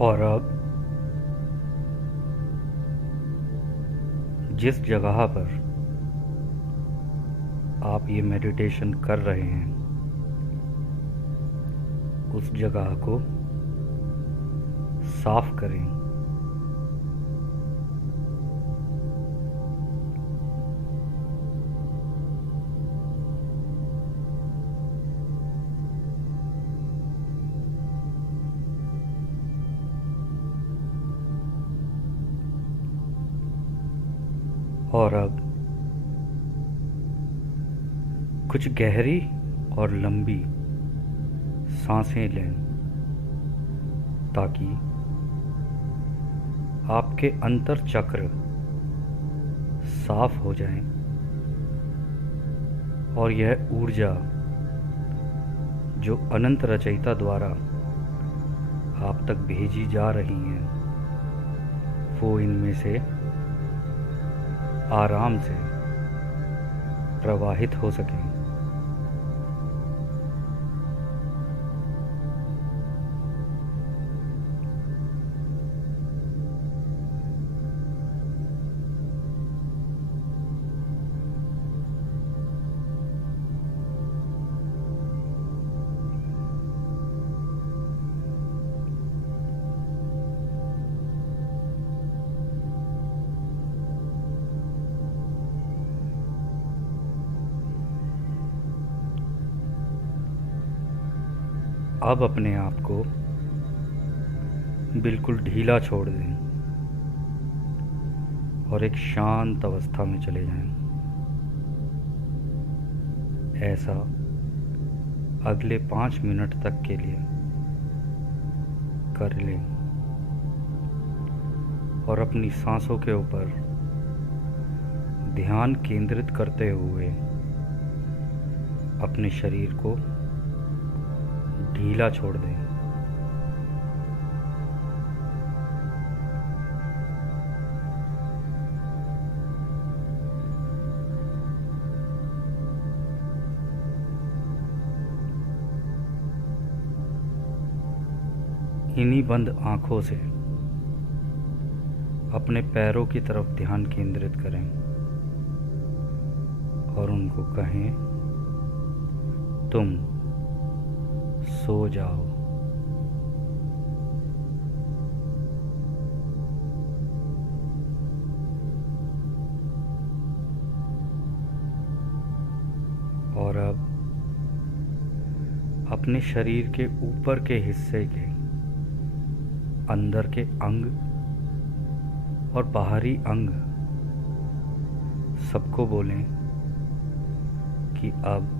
और अब जिस जगह पर आप ये मेडिटेशन कर रहे हैं उस जगह को साफ करें। और अब कुछ गहरी और लंबी सांसें लें ताकि आपके अंतर चक्र साफ हो जाएं और यह ऊर्जा जो अनंत रचयिता द्वारा आप तक भेजी जा रही है वो इनमें से आराम से प्रवाहित हो सकें। अब अपने आप को बिल्कुल ढीला छोड़ दें और एक शांत अवस्था में चले जाएं। ऐसा अगले 5 मिनट तक के लिए कर लें और अपनी सांसों के ऊपर ध्यान केंद्रित करते हुए अपने शरीर को ढीला छोड़ दें। इन्हीं बंद आंखों से अपने पैरों की तरफ ध्यान केंद्रित करें और उनको कहें, तुम सो जाओ। और अब अपने शरीर के ऊपर के हिस्से के अंदर के अंग और बाहरी अंग सबको बोलें कि अब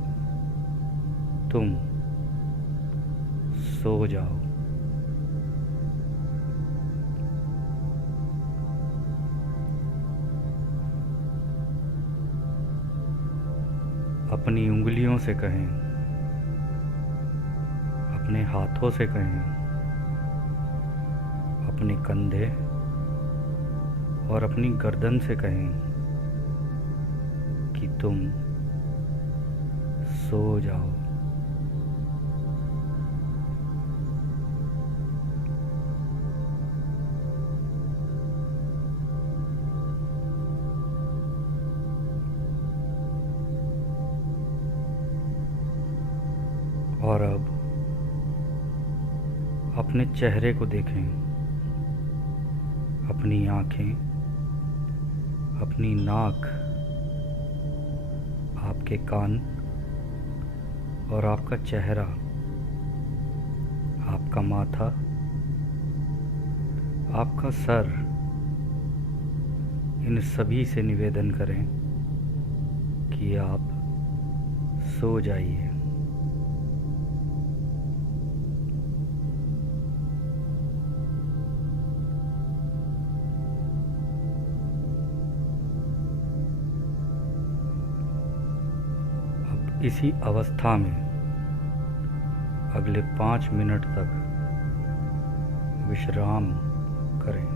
तुम सो जाओ। अपनी उंगलियों से कहें, अपने हाथों से कहें, अपने कंधे और अपनी गर्दन से कहें कि तुम सो जाओ। और अब अपने चेहरे को देखें, अपनी आँखें, अपनी नाक, आपके कान और आपका चेहरा, आपका माथा, आपका सर, इन सभी से निवेदन करें कि आप सो जाइए। इसी अवस्था में अगले 5 मिनट तक विश्राम करें।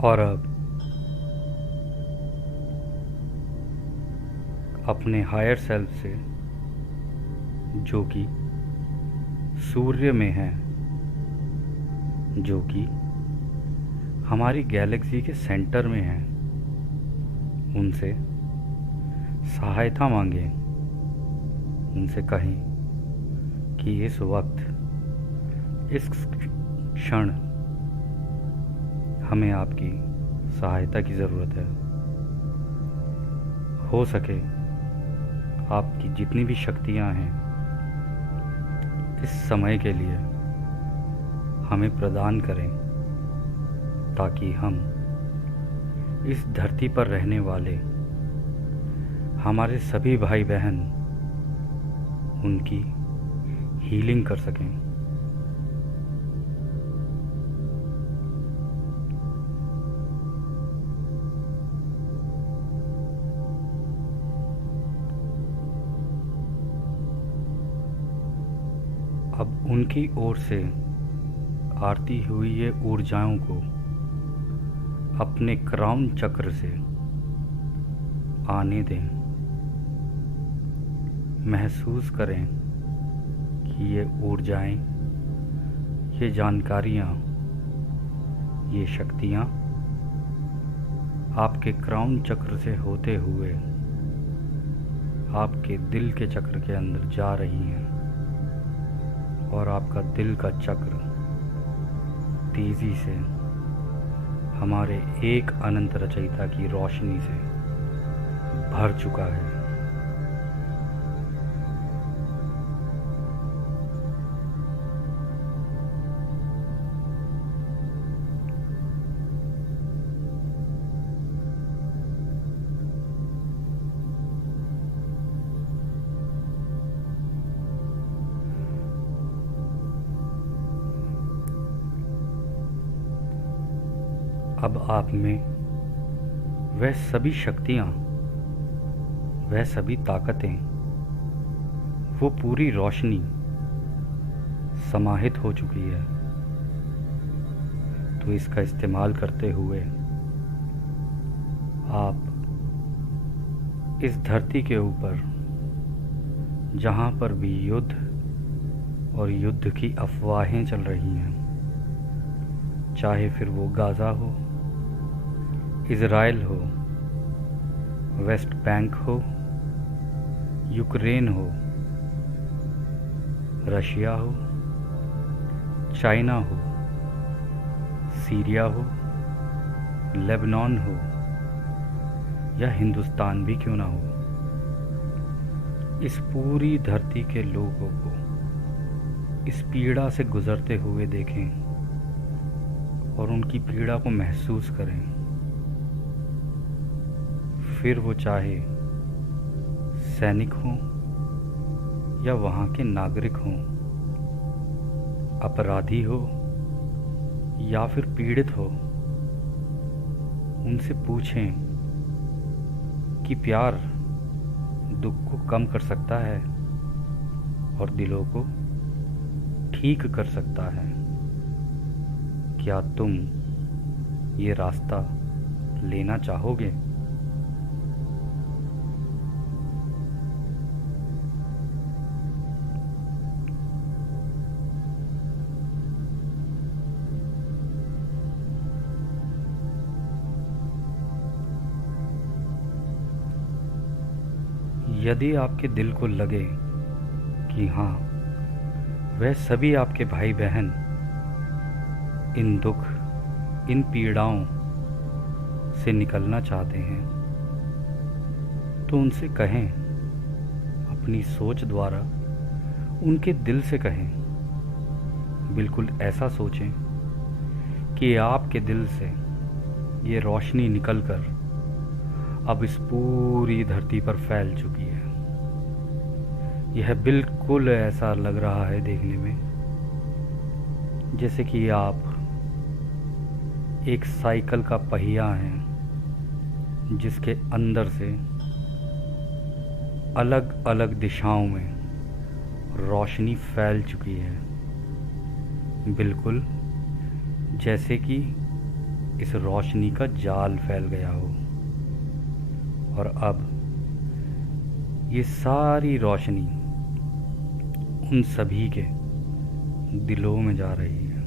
और अब अपने हायर सेल्फ से, जो कि सूर्य में है, जो कि हमारी गैलेक्सी के सेंटर में है, उनसे सहायता मांगे। उनसे कहें कि इस वक्त, इस क्षण हमें आपकी सहायता की ज़रूरत है। हो सके आपकी जितनी भी शक्तियां हैं इस समय के लिए हमें प्रदान करें, ताकि हम इस धरती पर रहने वाले हमारे सभी भाई बहन उनकी हीलिंग कर सकें। अब उनकी ओर से आती हुई ये ऊर्जाओं को अपने क्राउन चक्र से आने दें। महसूस करें कि ये ऊर्जाएं, ये जानकारियाँ, ये शक्तियाँ आपके क्राउन चक्र से होते हुए आपके दिल के चक्र के अंदर जा रही हैं, और आपका दिल का चक्र तेज़ी से हमारे एक अनंत रचयिता की रोशनी से भर चुका है। अब आप में वह सभी शक्तियाँ, वह सभी ताकतें, वो पूरी रोशनी समाहित हो चुकी है। तो इसका इस्तेमाल करते हुए आप इस धरती के ऊपर जहाँ पर भी युद्ध और युद्ध की अफवाहें चल रही हैं, चाहे फिर वो गाज़ा हो, इज़राइल हो, वेस्ट बैंक हो, यूक्रेन हो, रशिया हो, चाइना हो, सीरिया हो, लेबनान हो, या हिंदुस्तान भी क्यों ना हो, इस पूरी धरती के लोगों को इस पीड़ा से गुजरते हुए देखें और उनकी पीड़ा को महसूस करें। फिर वो चाहे सैनिक हों या वहाँ के नागरिक हों, अपराधी हो या फिर पीड़ित हो, उनसे पूछें कि प्यार दुख को कम कर सकता है और दिलों को ठीक कर सकता है। क्या तुम ये रास्ता लेना चाहोगे? यदि आपके दिल को लगे कि हाँ, वह सभी आपके भाई बहन इन दुख, इन पीड़ाओं से निकलना चाहते हैं, तो उनसे कहें, अपनी सोच द्वारा उनके दिल से कहें। बिल्कुल ऐसा सोचें कि आपके दिल से ये रोशनी निकलकर अब इस पूरी धरती पर फैल चुकी है। यह बिल्कुल ऐसा लग रहा है देखने में जैसे कि आप एक साइकिल का पहिया हैं, जिसके अंदर से अलग अलग दिशाओं में रोशनी फैल चुकी है। बिल्कुल जैसे कि इस रोशनी का जाल फैल गया हो और अब ये सारी रोशनी उन सभी के दिलों में जा रही है।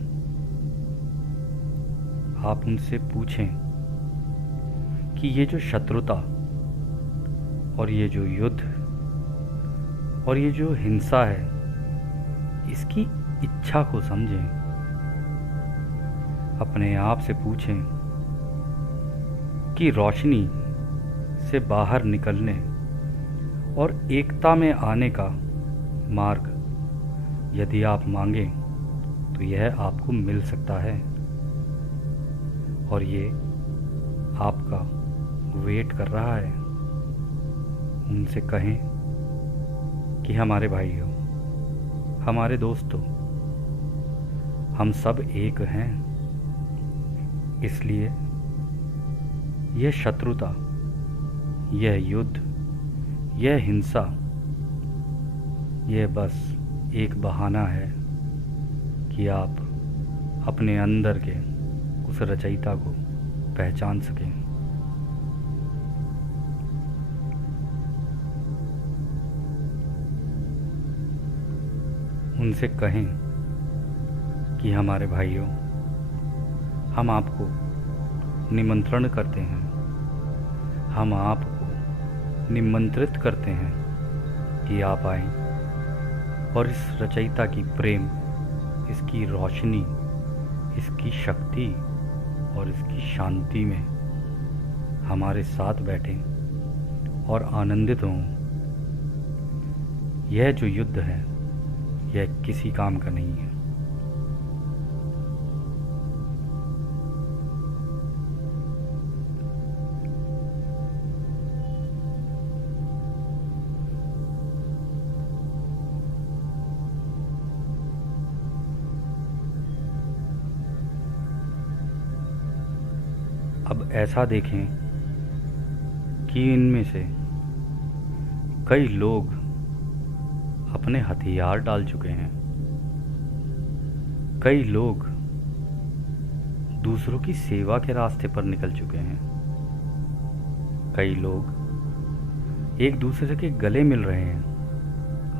आप उनसे पूछें कि ये जो शत्रुता और ये जो युद्ध और ये जो हिंसा है, इसकी इच्छा को समझें। अपने आप से पूछें कि रोशनी से बाहर निकलने और एकता में आने का मार्ग यदि आप मांगें तो यह आपको मिल सकता है और ये आपका वेट कर रहा है। उनसे कहें कि हमारे भाइयों, हमारे दोस्तों, हम सब एक हैं। इसलिए यह शत्रुता, यह युद्ध, यह हिंसा, यह बस एक बहाना है कि आप अपने अंदर के उस रचयिता को पहचान सकें। उनसे कहें कि हमारे भाइयों, हम आपको निमंत्रण करते हैं, हम आपको निमंत्रित करते हैं कि आप आएं और इस रचयिता की प्रेम, इसकी रोशनी, इसकी शक्ति और इसकी शांति में हमारे साथ बैठें और आनंदित हों। यह जो युद्ध है, यह किसी काम का नहीं है। अब ऐसा देखें कि इनमें से कई लोग अपने हथियार डाल चुके हैं, कई लोग दूसरों की सेवा के रास्ते पर निकल चुके हैं, कई लोग एक दूसरे के गले मिल रहे हैं,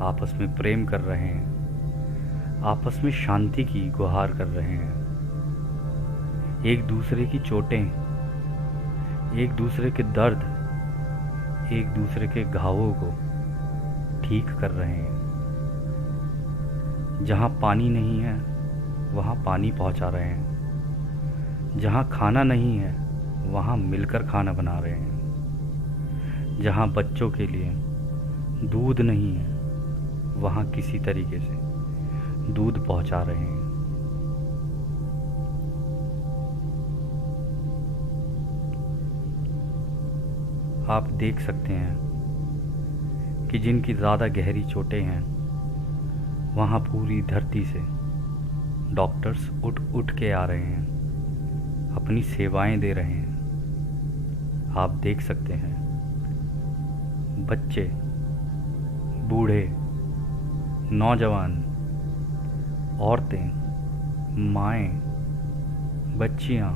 आपस में प्रेम कर रहे हैं, आपस में शांति की गुहार कर रहे हैं, एक दूसरे की चोटें, एक दूसरे के दर्द, एक दूसरे के घावों को ठीक कर रहे हैं। जहाँ पानी नहीं है वहाँ पानी पहुँचा रहे हैं, जहाँ खाना नहीं है वहाँ मिलकर खाना बना रहे हैं, जहाँ बच्चों के लिए दूध नहीं है वहाँ किसी तरीके से दूध पहुँचा रहे हैं। आप देख सकते हैं कि जिनकी ज़्यादा गहरी चोटें हैं वहाँ पूरी धरती से डॉक्टर्स उठ उठ के आ रहे हैं, अपनी सेवाएं दे रहे हैं। आप देख सकते हैं बच्चे, बूढ़े, नौजवान, औरतें, माएँ, बच्चियाँ,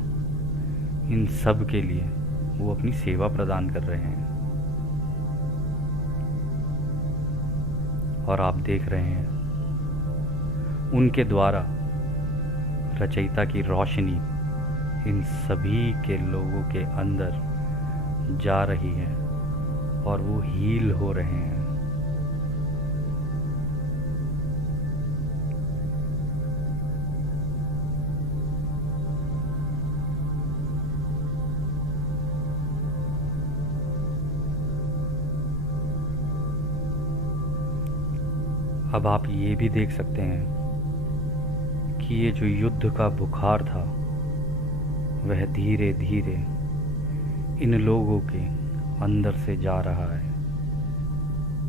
इन सब के लिए वो अपनी सेवा प्रदान कर रहे हैं। और आप देख रहे हैं उनके द्वारा रचयिता की रोशनी इन सभी के लोगों के अंदर जा रही है और वो हील हो रहे हैं। अब आप ये भी देख सकते हैं कि ये जो युद्ध का बुखार था वह धीरे धीरे इन लोगों के अंदर से जा रहा है।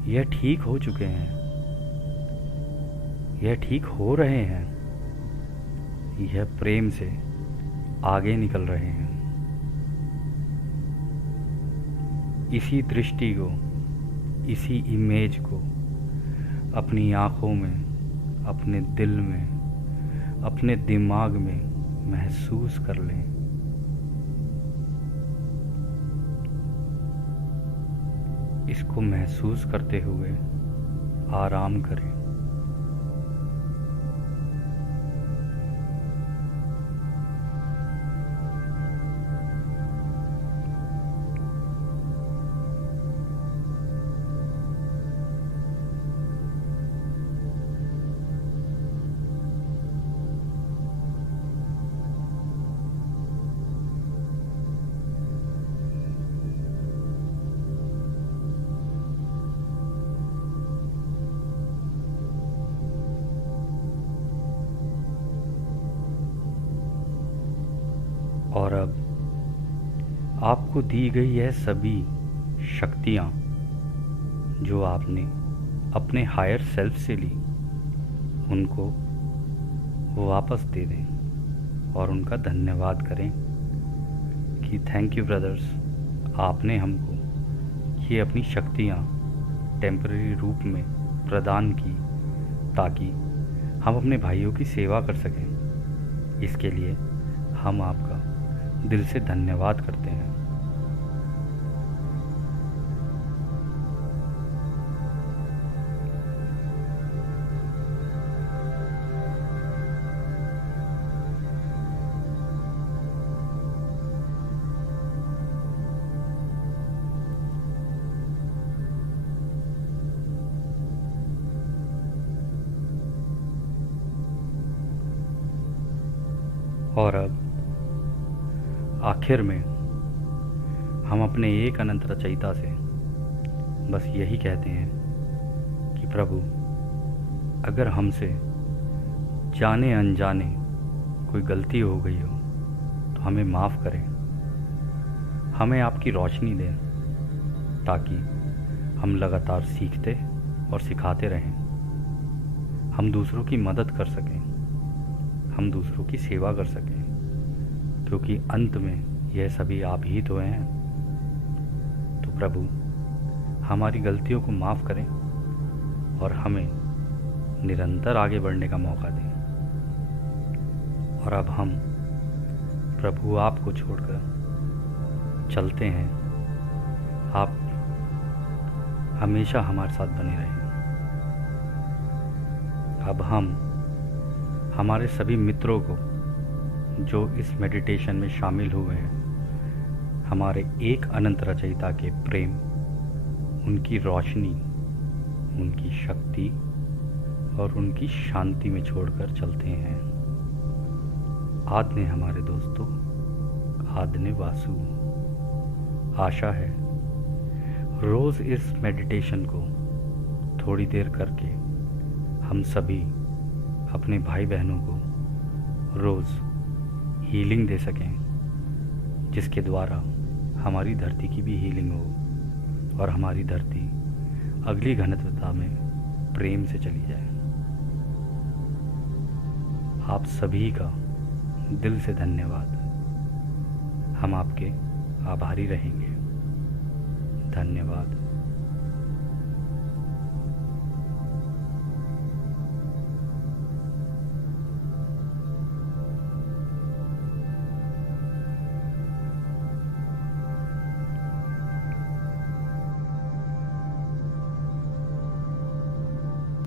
यह ठीक हो चुके हैं, यह ठीक हो रहे हैं, यह प्रेम से आगे निकल रहे हैं। इसी दृष्टि को, इसी इमेज को अपनी आँखों में, अपने दिल में, अपने दिमाग में महसूस कर लें इसको महसूस करते हुए आराम करें। और अब आपको दी गई यह सभी शक्तियाँ जो आपने अपने हायर सेल्फ से ली, उनको वापस दे दें और उनका धन्यवाद करें कि थैंक यू ब्रदर्स, आपने हमको ये अपनी शक्तियाँ टेम्पररी रूप में प्रदान की ताकि हम अपने भाइयों की सेवा कर सकें। इसके लिए हम आपका दिल से धन्यवाद करते हैं। और अब आखिर में हम अपने एक अनंत रचयिता से बस यही कहते हैं कि प्रभु, अगर हमसे जाने अनजाने कोई गलती हो गई हो तो हमें माफ़ करें, हमें आपकी रोशनी दें ताकि हम लगातार सीखते और सिखाते रहें, हम दूसरों की मदद कर सकें, हम दूसरों की सेवा कर सकें, क्योंकि अंत में यह सभी आप ही तो हैं। तो प्रभु, हमारी गलतियों को माफ़ करें और हमें निरंतर आगे बढ़ने का मौका दें। और अब हम प्रभु आपको छोड़कर चलते हैं। आप हमेशा हमारे साथ बने रहें। अब हम हमारे सभी मित्रों को जो इस मेडिटेशन में शामिल हुए हैं, हमारे एक अनंत रचयिता के प्रेम, उनकी रोशनी, उनकी शक्ति और उनकी शांति में छोड़कर चलते हैं। आदने हमारे दोस्तों, आदने वासु। आशा है रोज़ इस मेडिटेशन को थोड़ी देर करके हम सभी अपने भाई बहनों को रोज़ हीलिंग दे सकें, जिसके द्वारा हमारी धरती की भी हीलिंग हो और हमारी धरती अगली घनत्वता में प्रेम से चली जाए। आप सभी का दिल से धन्यवाद। हम आपके आभारी रहेंगे। धन्यवाद।